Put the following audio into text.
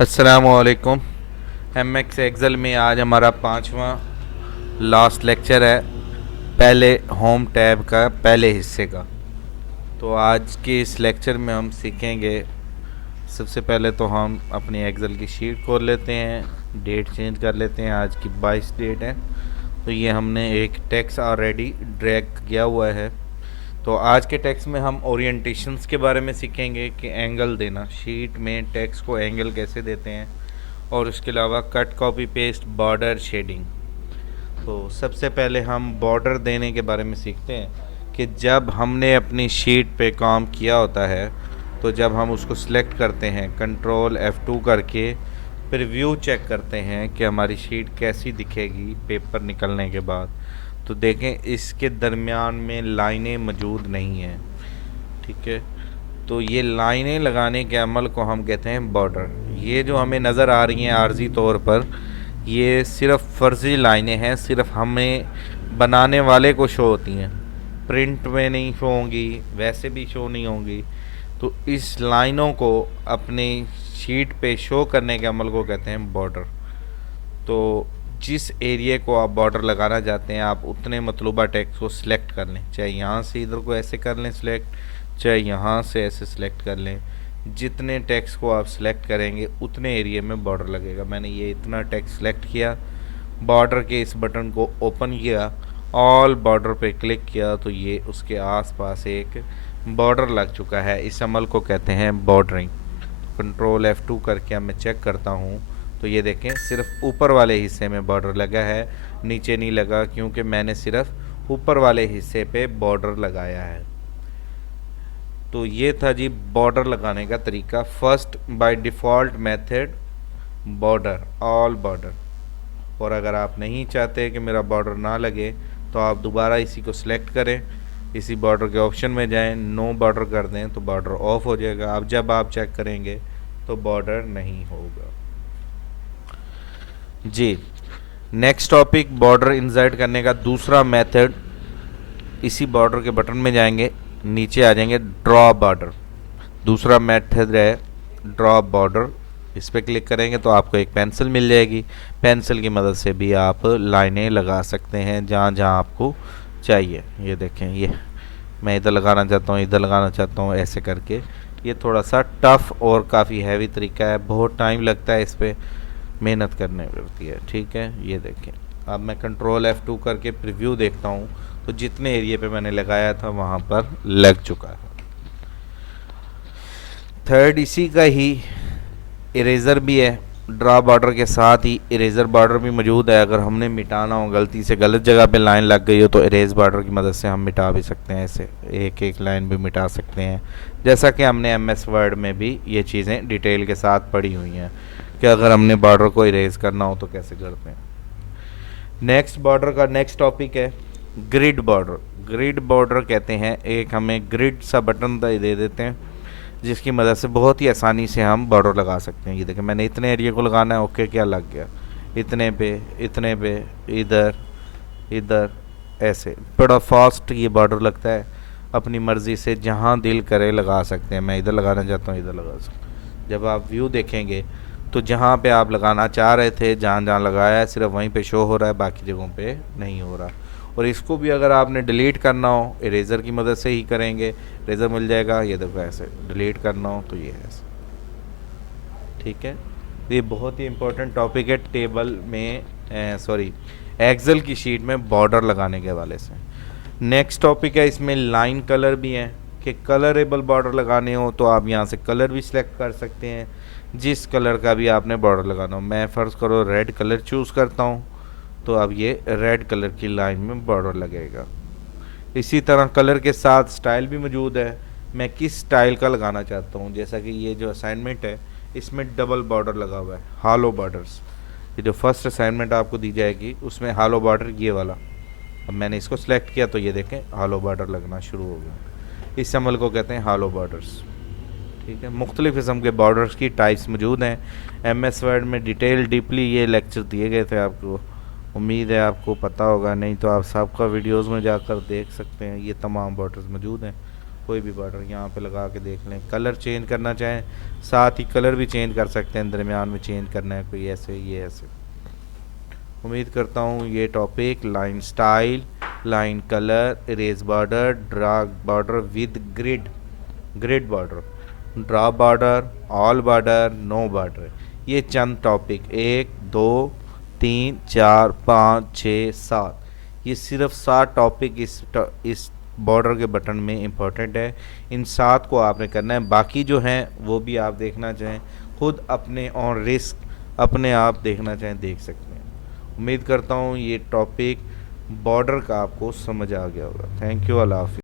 अस्सलामुअलैकुम। MX Excel में आज हमारा पांचवा लास्ट लेक्चर है, पहले होम टैब का पहले हिस्से का। तो आज के इस लेक्चर में हम सीखेंगे, सबसे पहले तो हम अपनी एक्सेल की शीट खोल लेते हैं, डेट चेंज कर लेते हैं। आज की 22 डेट है, तो ये हमने एक टेक्स्ट ऑलरेडी ड्रैग किया हुआ है। तो आज के टेक्स्ट में हम ओरिएंटेशंस के बारे में सीखेंगे कि एंगल देना, शीट में टेक्स्ट को एंगल कैसे देते हैं, और उसके अलावा cut, copy, paste, border, shading. तो सबसे पहले हम बॉर्डर देने के बारे में सीखते हैं कि जब हमने अपनी शीट पे काम किया होता है, तो जब हम उसको सिलेक्ट करते हैं कंट्रोल F2 करके, प्रीव्यू चेक करते हैं कि हमारी शीट कैसी दिखेगी पेपर निकलने के बाद। तो देखें, इसके दरमियान में लाइनें मौजूद नहीं हैं, ठीक है। तो ये लाइनें लगाने के अमल को हम कहते हैं बॉर्डर। ये जो हमें नज़र आ रही हैं आर्जी तौर पर, ये सिर्फ फर्जी लाइनें हैं, सिर्फ हमें बनाने वाले को शो होती हैं, प्रिंट में नहीं शो होंगी, वैसे भी शो नहीं होंगी। तो इस लाइनों को अपनी शीट पे शो करने के अमल को कहते हैं बॉर्डर। तो जिस एरिया को आप बॉर्डर लगाना चाहते हैं, आप उतने मतलूबा टेक्स्ट को सिलेक्ट कर लें, चाहे यहाँ से इधर को ऐसे कर लें सिलेक्ट, चाहे यहाँ से ऐसे सिलेक्ट कर लें। जितने टेक्स्ट को आप सिलेक्ट करेंगे उतने एरिया में बॉर्डर लगेगा। मैंने ये इतना टेक्स्ट सिलेक्ट किया, बॉर्डर के इस बटन को ओपन किया, ऑल बॉर्डर पे क्लिक किया, तो ये उसके आसपास एक बॉर्डर लग चुका है। इस अमल को कहते हैं बॉर्डरिंग। कंट्रोल F2 करके अब मैं चेक करता हूँ, तो ये देखें सिर्फ ऊपर वाले हिस्से में बॉर्डर लगा है, नीचे नहीं लगा, क्योंकि मैंने सिर्फ ऊपर वाले हिस्से पे बॉर्डर लगाया है। तो ये था जी बॉर्डर लगाने का तरीका। First by default method border, all border. और अगर आप नहीं चाहते कि मेरा बॉर्डर ना लगे, तो आप दोबारा इसी को सिलेक्ट करें, इसी बॉर्डर के ऑप्शन में जाएं, नो बॉर्डर कर दें, तो बॉर्डर ऑफ हो जाएगा। अब जब आप चेक करेंगे तो बॉर्डर नहीं होगा जी। नेक्स्ट टॉपिक, बॉर्डर इंसर्ट करने का दूसरा मेथड। इसी बॉर्डर के बटन में जाएंगे, नीचे आ जाएंगे ड्रॉ बॉर्डर। दूसरा मेथड है ड्रॉ बॉर्डर। इस पर क्लिक करेंगे तो आपको एक पेंसिल मिल जाएगी। पेंसिल की मदद से भी आप लाइनें लगा सकते हैं जहाँ जहाँ आपको चाहिए। ये देखें, ये मैं इधर लगाना चाहता हूँ, इधर लगाना चाहता हूँ, ऐसे करके। ये थोड़ा सा टफ़ और काफ़ी हैवी तरीका है, बहुत टाइम लगता है, इस पर मेहनत करनी पड़ती है, ठीक है। ये देखें, अब मैं कंट्रोल F2 करके प्रीव्यू देखता हूँ, तो जितने एरिया पे मैंने लगाया था वहाँ पर लग चुका है। थर्ड इसी का ही इरेज़र भी है, ड्रा बॉर्डर के साथ ही इरेज़र बॉर्डर भी मौजूद है। अगर हमने मिटाना हो, गलती से गलत जगह पे लाइन लग गई हो, तो इरेज बॉर्डर की मदद से हम मिटा भी सकते हैं, ऐसे एक एक लाइन भी मिटा सकते हैं। जैसा कि हमने MS वर्ड में भी ये चीज़ें डिटेल के साथ पढ़ी हुई हैं कि अगर हमने बॉर्डर को इरेज करना हो तो कैसे करते हैं। नेक्स्ट बॉर्डर का नेक्स्ट टॉपिक है ग्रिड बॉर्डर। ग्रिड बॉर्डर कहते हैं, एक हमें ग्रिड सा बटन दे देते हैं, जिसकी मदद से बहुत ही आसानी से हम बॉर्डर लगा सकते हैं। ये देखें, मैंने इतने एरिया को लगाना है, ओके क्या लग गया, इतने पे, इतने पे, इधर इधर, ऐसे बड़ा फास्ट ये बॉर्डर लगता है। अपनी मर्ज़ी से जहाँ दिल करे लगा सकते हैं। मैं इधर लगाना चाहता हूँ, इधर लगा सकता हूँ। जब आप व्यू देखेंगे तो जहाँ पे आप लगाना चाह रहे थे, जहाँ जहाँ लगाया है, सिर्फ वहीं पे शो हो रहा है, बाकी जगहों पे नहीं हो रहा। और इसको भी अगर आपने डिलीट करना हो, इरेज़र की मदद से ही करेंगे, इरेज़र मिल जाएगा। ये देखो, ऐसे डिलीट करना हो तो ये ऐसे, ठीक है। ये बहुत ही इंपॉर्टेंट टॉपिक है टेबल में, सॉरी एक्सेल की शीट में बॉर्डर लगाने के हवाले से। नेक्स्ट टॉपिक है, इसमें लाइन कलर भी हैं कि कलरेबल बॉर्डर लगाने हो तो आप यहाँ से कलर भी सिलेक्ट कर सकते हैं, जिस कलर का भी आपने बॉर्डर लगाना हो। मैं फ़र्ज़ करो रेड कलर चूज़ करता हूँ, तो अब ये रेड कलर की लाइन में बॉर्डर लगेगा। इसी तरह कलर के साथ स्टाइल भी मौजूद है, मैं किस स्टाइल का लगाना चाहता हूँ। जैसा कि ये जो असाइनमेंट है, इसमें डबल बॉर्डर लगा हुआ है, हालो बॉर्डर्स। ये जो फर्स्ट असाइनमेंट आपको दी जाएगी उसमें हालो बॉर्डर ये वाला, अब मैंने इसको सिलेक्ट किया तो ये देखें हालो बॉर्डर लगना शुरू हो गया। इस अमल को कहते हैं हालो बॉर्डर्स, ठीक है। मुख्तलिफ़ किस्म के बॉर्डर्स की टाइप्स मौजूद हैं। MS वर्ड में डिटेल डीपली ये लेक्चर दिए गए थे आपको, उम्मीद है आपको पता होगा, नहीं तो आप सबका वीडियोस में जाकर देख सकते हैं। ये तमाम बॉर्डर्स मौजूद हैं कोई भी बॉर्डर यहाँ पे लगा के देख लें। कलर चेंज करना चाहें साथ ही कलर भी चेंज कर सकते हैं, दरमियान में चेंज करना है कोई ऐसे, ये ऐसे। उम्मीद करता हूँ ये topic line style, line colour, erase border, draw border with grid, grid border, draw border, all border, no border, ये चंद टॉपिक 1 2 3 4 5 6 7, ये सिर्फ 7 टॉपिक इस बॉर्डर के बटन में इम्पोर्टेंट है। इन 7 को आपने करना है, बाकी जो हैं वो भी आप देखना चाहें खुद अपने ऑन रिस्क अपने आप देखना चाहें देख सकते हैं। उम्मीद करता हूँ ये टॉपिक बॉर्डर का आपको समझ आ गया होगा। थैंक यू, अल्लाह हाफिज़।